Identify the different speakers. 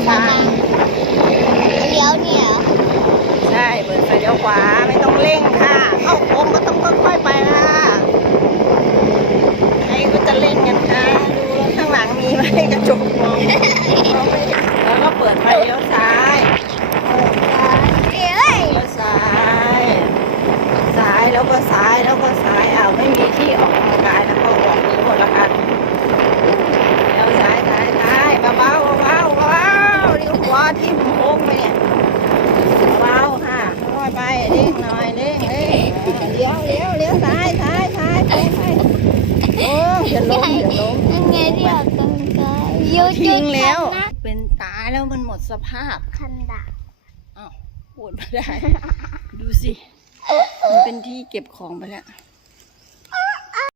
Speaker 1: นไ
Speaker 2: ปเลี้ยวเนี่ย
Speaker 1: ใช่เปิดไปเลี้ยวขวาไม่ต้องเร่งค่ะ เข้าโค้งก็ต้องค่อยๆไปค่ะใครก็จะเร่งกันค่ะดูรถข้างหลังมีไหมกระจกมองแล้วก็เปิดไฟเลี้ยวซ้าย
Speaker 2: เลี้ย
Speaker 1: วซ้ายซ้ายแล้วก็ซ้ายแล้วก็ โอ้เคยเบาค่ะค่อยไปเลี้ยงหน่อยเลี้ยงเลี้ยงเลี้ยวเลี้ยวเลี้ยวซ้ายซ้ายซ้ายไปไปโอ้จะล้มจะล้มยังไงเรีย
Speaker 2: กตรงกลาทิ้งแล้ว
Speaker 1: เป็นตายแล้วมันหมดสภาพ
Speaker 2: คันดา
Speaker 1: อ้าวปวดไม่ได้ ดูสิ
Speaker 2: มันเ
Speaker 1: ป็นที่เก็บของไปแล้ว